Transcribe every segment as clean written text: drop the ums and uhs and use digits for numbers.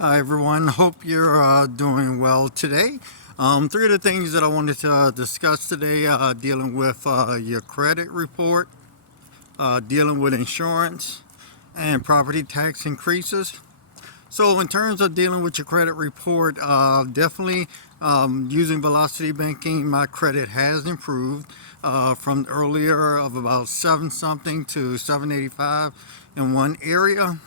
Hi everyone, hope you're doing well today. Three of the things that I wanted to discuss today, dealing with your credit report, dealing with insurance, and property tax increases. So in terms of dealing with your credit report, definitely using velocity banking, my credit has improved from earlier of about 7 something to 785 in one area.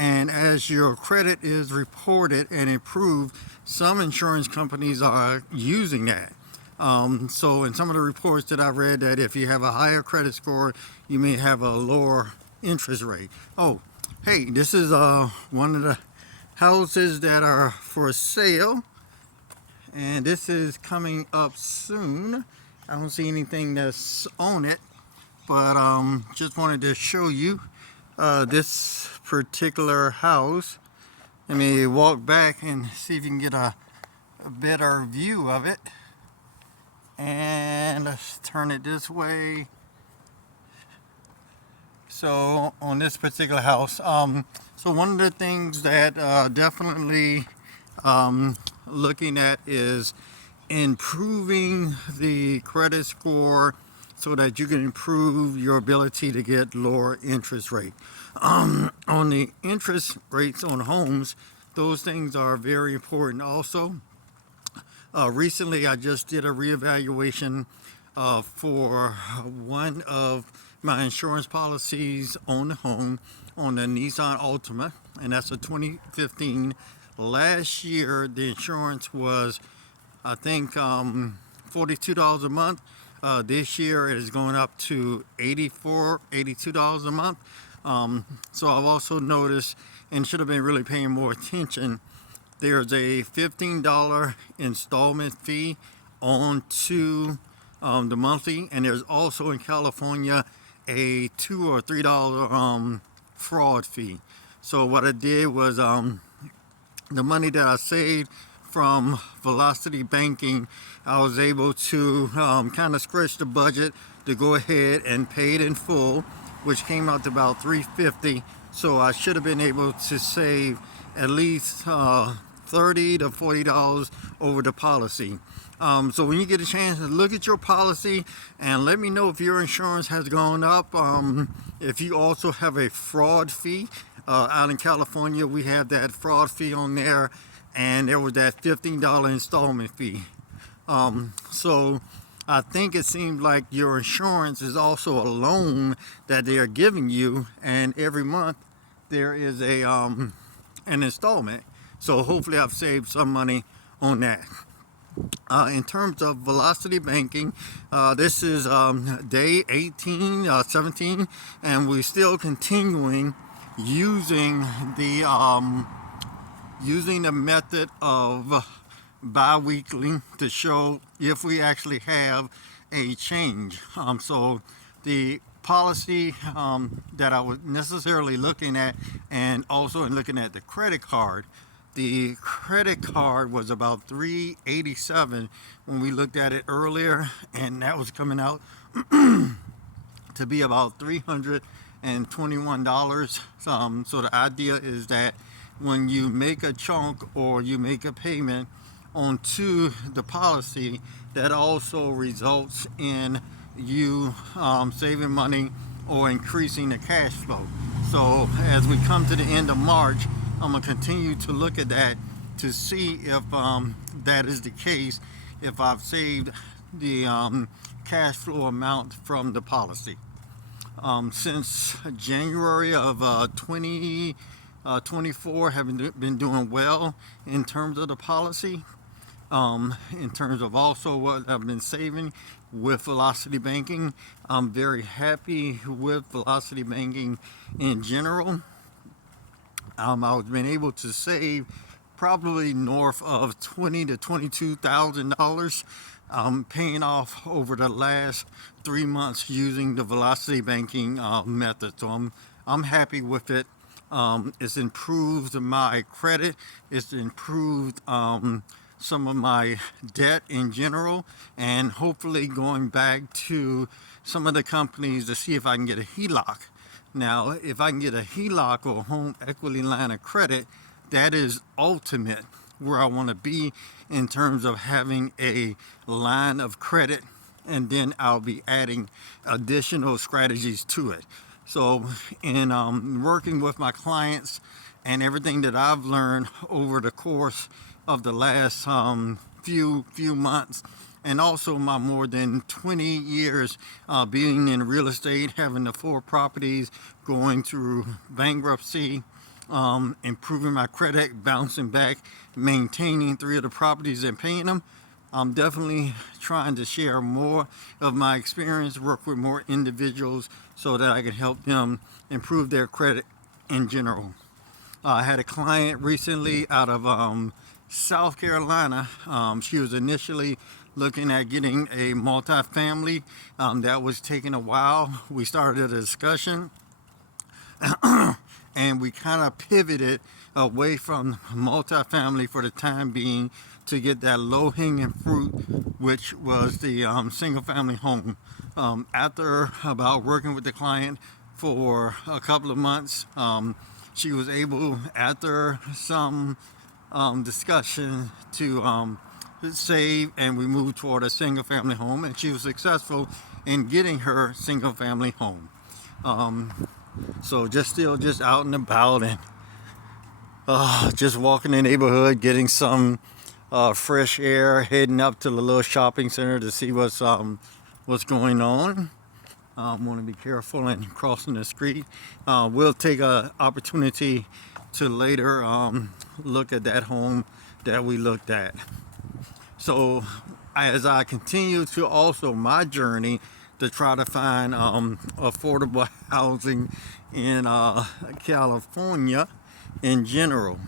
And as your credit is reported and improved, some insurance companies are using that. So in some of the reports that I read, that if you have a higher credit score, you may have a lower interest rate. Oh, hey, this is one of the houses that are for sale, and this is coming up soon. I don't see anything that's on it, but just wanted to show you this particular house. Let me walk back and see if you can get a better view of it. And let's turn it this way. So on this particular house, so one of the things that definitely looking at is improving the credit score so that you can improve your ability to get lower interest rate. On the interest rates on homes, those things are very important also. Recently, I just did a reevaluation for one of my insurance policies on the home, on the Nissan Altima, and that's a 2015. Last year, the insurance was, I think, $42 a month. This year it is going up to $82 a month. So I've also noticed, and should have been really paying more attention, there's a $15 installment fee on to the monthly, and there's also in California a $2 or $3 fraud fee. So what I did was the money that I saved from velocity banking, I was able to kind of stretch the budget to go ahead and pay it in full, which came out to about $350. So I should have been able to save at least $30 to $40 over the policy. So when you get a chance to look at your policy and let me know if your insurance has gone up. If you also have a fraud fee, out in California we have that fraud fee on there, and there was that $15 installment fee. So I think it seems like your insurance is also a loan that they are giving you, and every month there is a an installment. So hopefully I've saved some money on that. In terms of velocity banking, this is day 17, and we're still continuing using the method of bi-weekly to show if we actually have a change. So the policy that I was necessarily looking at, and also in looking at the credit card, the credit card was about $387 when we looked at it earlier, and that was coming out to be about $321. So the idea is that when you make a chunk or you make a payment onto the policy, that also results in you saving money or increasing the cash flow. So as we come to the end of March, I'm going to continue to look at that to see if that is the case, if I've saved the cash flow amount from the policy. Since January of 2024, have been doing well in terms of the policy, in terms of also what I've been saving with velocity banking. I'm very happy with velocity banking in general. I've been able to save probably north of $20,000 to $22,000 paying off over the last 3 months using the velocity banking method. So I'm happy with it. It's improved my credit. It's improved some of my debt in general, and hopefully going back to some of the companies to see if I can get a HELOC. Now, if I can get a HELOC or home equity line of credit, that is ultimate where I want to be in terms of having a line of credit, and then I'll be adding additional strategies to it. So in working with my clients and everything that I've learned over the course of the last few months, and also my more than 20 years being in real estate, having the 4 properties, going through bankruptcy, improving my credit, bouncing back, maintaining 3 of the properties and paying them. I'm definitely trying to share more of my experience, work with more individuals so that I can help them improve their credit in general. I had a client recently out of South Carolina. She was initially looking at getting a multifamily. That was taking a while. We started a discussion and we kind of pivoted away from multifamily for the time being to get that low-hanging fruit, which was the single-family home. After about working with the client for a couple of months, she was able, after some discussion, to save, and we moved toward a single-family home, and she was successful in getting her single-family home. So just out and about, and just walking the neighborhood, getting some fresh air, heading up to the little shopping center to see what's going on. Want to be careful in crossing the street. We'll take an opportunity to later look at that home that we looked at. So as I continue to also my journey to try to find affordable housing in California in general.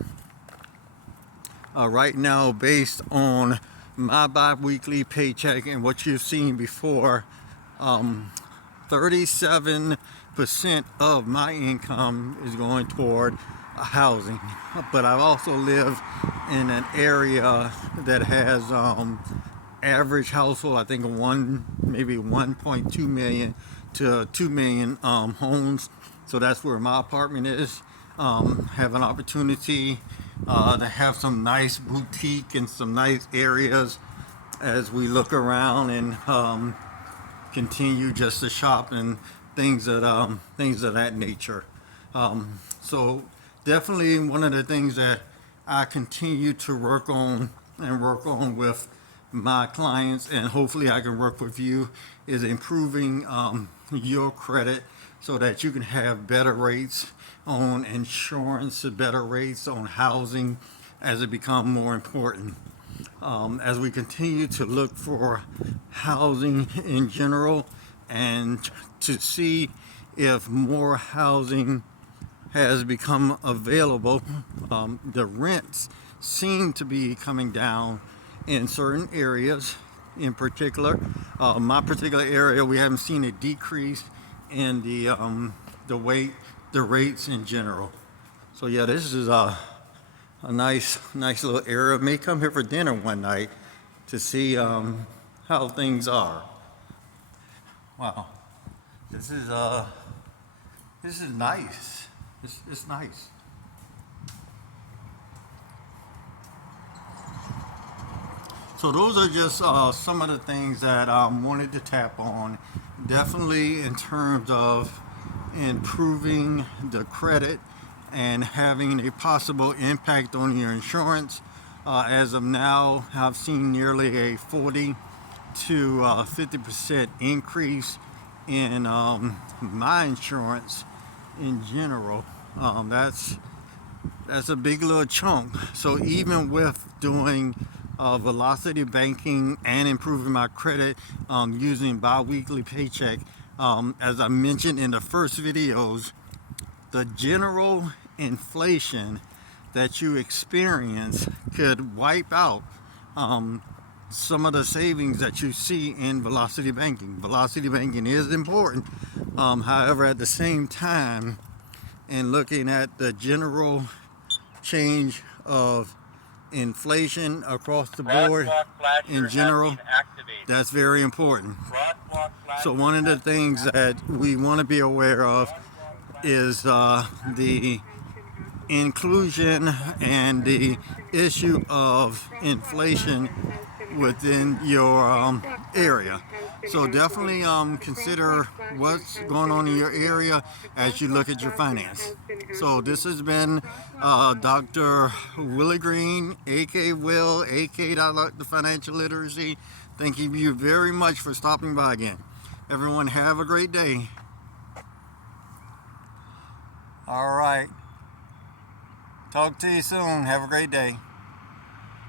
Right now, based on my bi-weekly paycheck and what you've seen before, 37% of my income is going toward housing. But I also live in an area that has average household, I think maybe 1.2 million to 2 million homes. So that's where my apartment is. Have an opportunity to have some nice boutique and some nice areas as we look around and continue just to shop and things of that nature. So definitely one of the things that I continue to work on with my clients, and hopefully I can work with you, is improving your credit so that you can have better rates on insurance, better rates on housing as it becomes more important. As we continue to look for housing in general and to see if more housing has become available, the rents seem to be coming down in certain areas. In particular, my particular area, we haven't seen a decrease in the rates in general. So yeah, this is a nice little area. May come here for dinner one night to see how things are. Wow, this is nice. It's nice. So those are just some of the things that I wanted to tap on. Definitely in terms of improving the credit and having a possible impact on your insurance. As of now, I've seen nearly a 40 to 50% increase in my insurance in general. That's a big little chunk. So even with doing velocity banking and improving my credit using bi-weekly paycheck, as I mentioned in the first videos, the general inflation that you experience could wipe out some of the savings that you see in velocity banking. Velocity banking is important. However, at the same time, in looking at the general change of inflation across the board in general, that's very important. So one of the things that we want to be aware of is the inclusion and the issue of inflation within your area. So definitely consider what's going on in your area as you look at your finance. So this has been Dr. Willie Green, aka Will, aka Dr. Financial Literacy. Thank you very much for stopping by again. Everyone have a great day. All right. Talk to you soon. Have a great day.